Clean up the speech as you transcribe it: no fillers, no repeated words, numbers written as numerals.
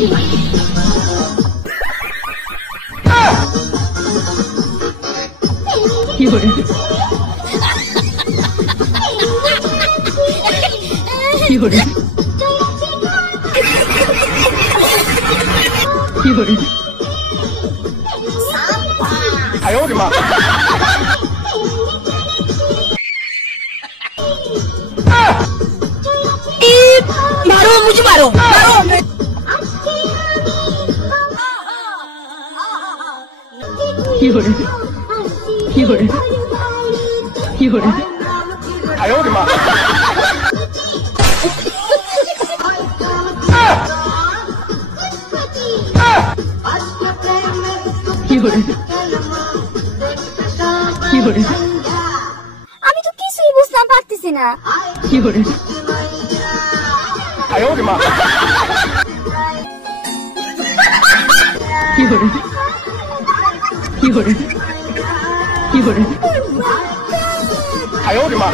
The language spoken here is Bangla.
有人，有人，有人。哎呦我的妈मारो मुझे मारो मारो有人有人有人哎呦我的妈有人有人আমি তো কিছুই বুঝতে পারতেছি না有人哎呦我的妈有人有人有人哎呦我的妈